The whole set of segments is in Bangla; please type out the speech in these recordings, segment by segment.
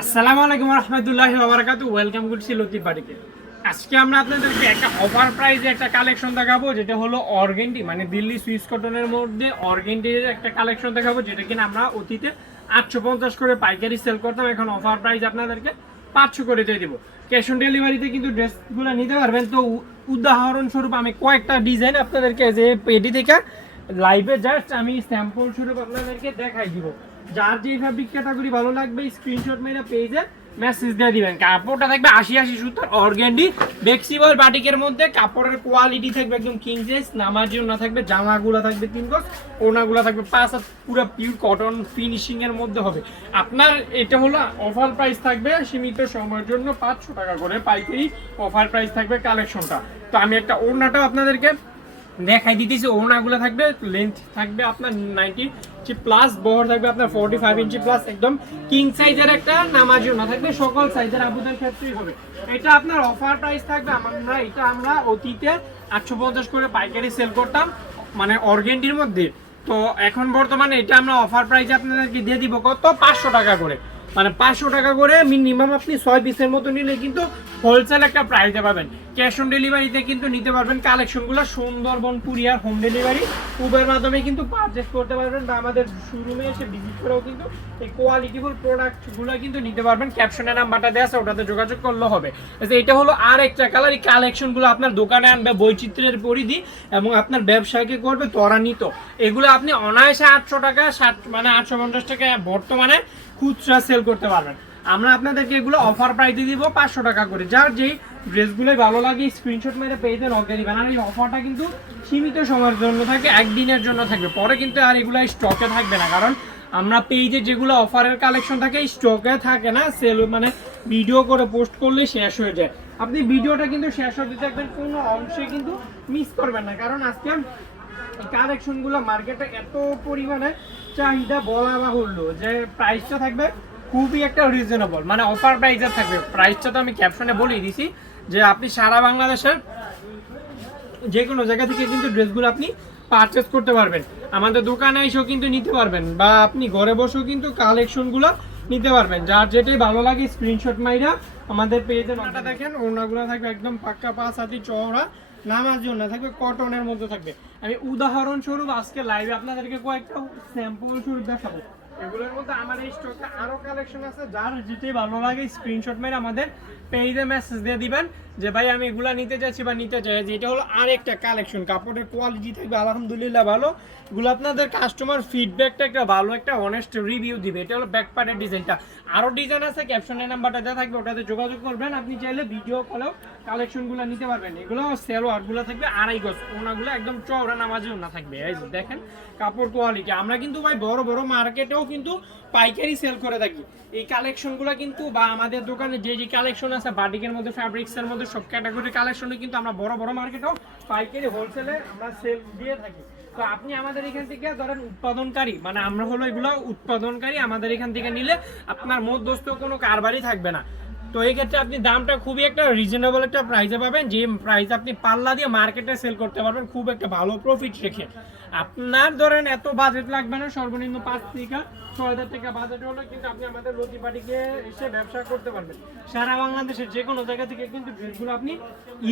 আসসালামু আলাইকুম রহমতুল্লাহি ওয়া বারাকাতুহু। ওয়েলকাম করছি লতিফ বাড়িতে। আজকে আমরা আপনাদেরকে একটা অফার প্রাইসে একটা কালেকশন দেখাবো, যেটা হলো অর্গেন্ডি মানে দিল্লি সুইস কটনের মধ্যে অর্গেন্ডির একটা কালেকশন দেখাবো, যেটা কিনা আমরা অতীতে 850 করে পাইকারি সেল করতাম, এখন অফার প্রাইস আপনাদেরকে 500 করে দিয়ে দেবো। ক্যাশ অন ডেলিভারিতে কিন্তু ড্রেসগুলো নিতে পারবেন। তো উদাহরণস্বরূপ আমি কয়েকটা ডিজাইন আপনাদেরকে যে পেডি থেকে লাইভে জাস্ট আমি স্যাম্পল স্বরূপ আপনাদেরকে দেখাই দিব। যার যে ফ্যাব্রিক ক্যাটাগরি ভালো লাগবে স্ক্রিনশট মেরে পেজে মেসেজ দিয়ে দিবেন। কাপড়টা থাকবে 80 সুতার অর্গ্যান্ডি ফ্লেক্সিবল বাটিকের মধ্যে। কাপড়ের কোয়ালিটি থাকবে একদম কিং সাইজ, নামাজি ওনা থাকবে, জামাগুলো থাকবে 3 গজ, ওনাগুলো থাকবে 5 হাত, পুরো পিওর কটন ফিনিশিং এর মধ্যে হবে। আপনার এটা হলো অফার প্রাইস থাকবে সীমিত সময়ের জন্য 500 টাকা করে পাইকারি অফার প্রাইস থাকবে কালেকশনটা। তো আমি একটা ওড়নাটাও আপনাদেরকে দেখাই দিতেছি। ওড়নাগুলো থাকবে লেন্থ থাকবে আপনার 90 ইঞ্চি প্লাস, বহর থাকবে আপনার 45 ইঞ্চি প্লাস, একদম কিং সাইজের একটা নামাজি ওড়না থাকবে, সকল সাইজের আপুদের ক্ষেত্রেই হবে। এটা আপনার অফার প্রাইস থাকবে। আমরা অতীতে 850 করে পাইকারি সেল করতাম মানে অর্গেন্ডির মধ্যে। তো এখন বর্তমানে এটা আমরা অফার প্রাইসে আপনাদেরকে দিয়ে দিব কত, 500 টাকা করে। মানে 500 টাকা করে মিনিমাম আপনি 6 পিসের মতো নিলে কিন্তু হোলসেল একটা প্রাইসে পাবেন। ক্যাশ অন ডেলিভারিতে কিন্তু নিতে পারবেন। কালেকশনগুলো Sundarban courier home delivery Uber মাধ্যমে কিন্তু পারচেস করতে পারবেন, বা আমাদের শোরুমে এসে ভিজিট করেও কিন্তু এই কোয়ালিটিফুল প্রোডাক্টগুলো কিন্তু নিতে পারবেন। ক্যাপশনের নাম্বারটা দেওয়া আছে, ওটাতে যোগাযোগ করলে হবে। এটা হলো আর একটা কালার। এই কালেকশনগুলো আপনার দোকানে আনবে বৈচিত্র্যের পরিধি এবং আপনার ব্যবসাকে করবে ত্বরান্বিত। এগুলো আপনি অনায়াসে 800 টাকা 850 টাকা বর্তমানে খুচরা সেল করতে পারবেন। আমরা আপনাদেরকে এগুলো অফার প্রাইসে দিব 500 টাকা করে। যার যেই ড্রেসগুলোই ভালো লাগে স্ক্রিনশট মেরে পেয়ে দেন অর্গানিক বানান। এই অফারটা কিন্তু সীমিত সময়ের জন্য থাকে, একদিনের জন্য থাকবে, পরে কিন্তু আর এগুলো স্টকে থাকবে না। কারণ আমরা পেজে যেগুলো অফারের কালেকশন থাকে স্টকে থাকে না, সেল মানে ভিডিও করে পোস্ট করলে শেষ হয়ে যায়। আপনি ভিডিওটা কিন্তু শেষ হতে থাকবেন, কোনো অংশে কিন্তু মিস করবেন না। কারণ আজকে কালেকশনগুলো মার্কেটে এত পরিমাণে চাহিদা বলা বাহুল্য যে প্রাইসটা থাকবে খুবই একটা রিজনেবল, মানে অফার প্রাইসে থাকবে। প্রাইসটা তো আমি ক্যাপশনে বলেই দিছি যে আপনি সারা বাংলাদেশের যে কোনো জায়গা থেকে কিন্তু ড্রেসগুলো আপনি পারচেস করতে পারবেন। আমাদের দোকানে এসেও কিন্তু নিতে পারবেন, বা আপনি ঘরে বসেও কিন্তু কালেকশনগুলো নিতে পারবেন। যার যেটাই ভালো লাগে স্ক্রিনশট মাইরা আমাদের পেজে ওনাটা দেখেন। ওনাগুলো থাকবে একদম পাক্কা 5 হাতি চওড়া, নামাজি ওনা থাকবে, কটনের মধ্যে থাকবে। আমি উদাহরণস্বরূপ আজকে লাইভে আপনাদেরকে কয়েকটা স্যাম্পল স্বরূপ দেখাবো। এগুলোর মধ্যে আমার এই স্টকে আরো কালেকশন আছে। যার যেটাই ভালো লাগে স্ক্রিনশট মেরে আমাদের পেজে মেসেজ দিয়ে দিবেন যে ভাই আমি এগুলা নিতে চাইছি বা নিতে চাই। যে এটা হলো আরেকটা কালেকশন। কাপড়ের কোয়ালিটি থাকবে আলহামদুলিল্লাহ ভালো। এগুলো আপনাদের কাস্টমার ফিডব্যাকটা একটা ভালো একটা অনেস্ট রিভিউ দিবে। এটা হলো ব্যাক পার্টের ডিজাইনটা। আরো ডিজাইন আছে, ক্যাপশনের নাম্বারটা দেওয়া থাকবে, ওটাতে যোগাযোগ করবেন। আপনি চাইলে ভিডিও কলেও কালেকশনগুলো নিতে পারবেন। এগুলো সেলোয়ারগুলো থাকবে 2.5 গজ, ওনাগুলো একদম চওড়া নামাজি ওনা থাকবে। এই যে দেখেন কাপড় কোয়ালিটি। আমরা কিন্তু ভাই বড় বড় মার্কেটেও কিন্তু পাইকারি সেল করে থাকি এই কালেকশনগুলো কিন্তু, বা আমাদের দোকানে যে যে কালেকশন আছে বাটিকের মধ্যে ফ্যাব্রিক্সের মধ্যে সব ক্যাটাগরি কালেকশনে কিন্তু আমরা বড় বড় মার্কেটেও পাইকারি হোলসেলে আমরা সেল দিয়ে থাকি। তো আপনি আমাদের এখান থেকে ধরেন উৎপাদনকারী, মানে আমরা হলো এগুলো উৎপাদনকারী, আমাদের এখান থেকে নিলে আপনার মধ্যস্থ কোনো কারবারই থাকবে না। তো এই ক্ষেত্রে আপনি দামটা খুবই একটা রিজনেবল একটা প্রাইসে পাবেন, যে প্রাইস আপনি পাল্লা দিয়ে মার্কেটে সেল করতে পারবেন খুব একটা ভালো প্রফিট রেখে। আপনার ধরেন এত বাজেট লাগবে না, সর্বনিম্ন 5 থেকে 6,000 টাকা বাজেট হলে কিন্তু আপনি আমাদের লতিবাটিকে এসে ব্যবসা করতে পারবেন। সারা বাংলাদেশের যে কোনো জায়গা থেকে কিন্তু ড্রেসগুলো আপনি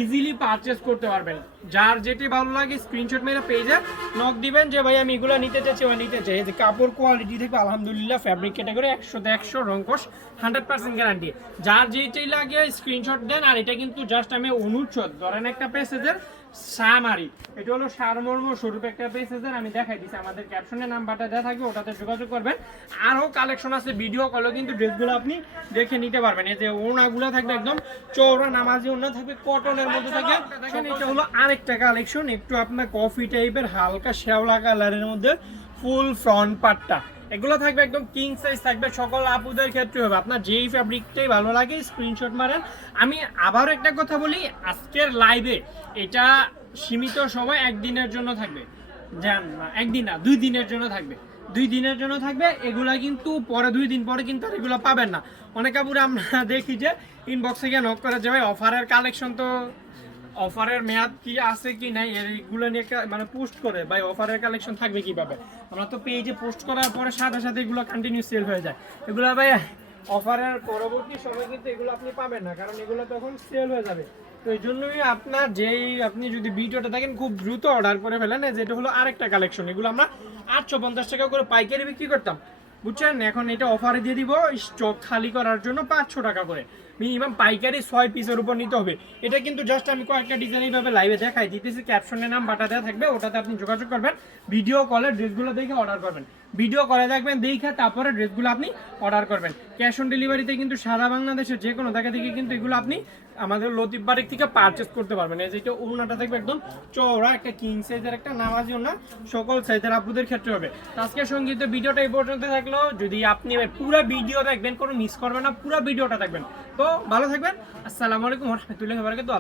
ইজিলি পারচেস করতে পারবেন। যার যেটি ভালো লাগে স্ক্রিনশট মেরে পেজে নক দিবেন যে ভাই আমি এগুলো নিতে চাইছি বা নিতে চাই। যে কাপড় কোয়ালিটি থেকে আলহামদুলিল্লাহ ফ্যাব্রিক ক্যাটাগরি 100 100 রংকশ 100% গ্যারান্টি। যার যেটাই লাগে স্ক্রিনশট দেন। আর এটা কিন্তু জাস্ট আমি অনুচ্ছেদ ধরেন একটা পেসেজের সামারি, এটা হলো সারমর্ম স্বরূপ একটা পেসেজের আমি দেখাই দিচ্ছি। আমাদের ক্যাপশনের নাম্বারটা দেওয়া থাকবে, ওটাতে যোগাযোগ করবেন। আরও কালেকশন আছে, ভিডিও কলেও কিন্তু ড্রেসগুলো আপনি দেখে নিতে পারবেন। এই যে ওড়নাগুলো থাকবে একদম চওড়া নামাজি ওড়না থাকবে, কটনের মধ্যে থাকে। দেখেন এটা হলো আরেকটা কালেকশন, একটু আপনার কফি টাইপের হালকা শ্যাওলা কালারের মধ্যে ফুল ফ্রন্ট পার্টটা। এগুলো থাকবে একদম কিং সাইজ থাকবে, সকল আপুদের ক্ষেত্রে হবে। আপনার যেই ফ্যাব্রিকটাই ভালো লাগে স্ক্রিনশট মারেন। আমি আবার একটা কথা বলি, আজকের লাইভে এটা সীমিত সময় একদিনের জন্য থাকবে। জান না, একদিন না 2 দিনের জন্য থাকবে। 2 দিনের জন্য থাকবে। এগুলা কিন্তু পরে 2 দিন পরে কিন্তু আর এগুলো পাবেন না। অনেক আপুরা আমরা দেখি যে ইনবক্সে গিয়ে নক করে যে ভাই অফারের কালেকশন তো অফারের মেয়াদ কি আছে কি নাই এগুলো নিয়ে মানে পোস্ট করে, ভাই অফারের কালেকশন থাকবে কিভাবে। আমরা তো পেজে পোস্ট করার পরে সাথে সাথে এগুলো কন্টিনিউ সেল হয়ে যায়। এগুলো ভাই অফারের পরবর্তী সময় কিন্তু এগুলো আপনি পাবেন না, কারণ এগুলো তখন সেল হয়ে যাবে। তো এই জন্যই আপনার আপনি যদি ভিডিওটা দেখেন খুব দ্রুত অর্ডার করে ফেলেন। যেটা হলো আরেকটা কালেকশন, এগুলো আমরা 850 টাকা করে পাইকারি বিক্রি করতাম, বুঝছেন? এখন এটা অফারে দিয়ে দিব স্টক খালি করার জন্য 500 টাকা করে। মিনিমাম পাইকারি 6 পিসের উপর নিতে হবে। এটা কিন্তু জাস্ট আমি কয়েকটা ডিজাইন এইভাবে লাইভে দেখাই দিতেছি, ক্যাপশনের নাম বাটা দেওয়া থাকবে, ওটাতে আপনি যোগাযোগ করবেন, ভিডিও কলে ড্রেসগুলো দেখে অর্ডার করবেন, ভিডিও কলে দেখবেন দেখে তারপরে ড্রেসগুলো আপনি অর্ডার করবেন। ক্যাশ অন ডেলিভারিতে কিন্তু সারা বাংলাদেশের যে কোনো জায়গা থেকে কিন্তু এগুলো আপনি আমাদের লতিফ বাটিক থেকে পারচেস করতে পারবেন। এই যেটা ওড়নাটা থাকবে একদম চওড়া, একটা কিং সাইজের একটা নামাজি ওড়না, সকল সাইজের আপুদের ক্ষেত্রে হবে। আজকের সঙ্গীত ভিডিওটা এই পর্যন্ত থাকলো। যদি আপনি পুরো ভিডিও দেখবেন, কোনো মিস করবেন না, পুরো ভিডিওটা দেখবেন। তো ভালো থাকবেন, আসসালামু আলাইকুম ওয়া রাহমাতুল্লাহি ওয়া বারাকাতুহু।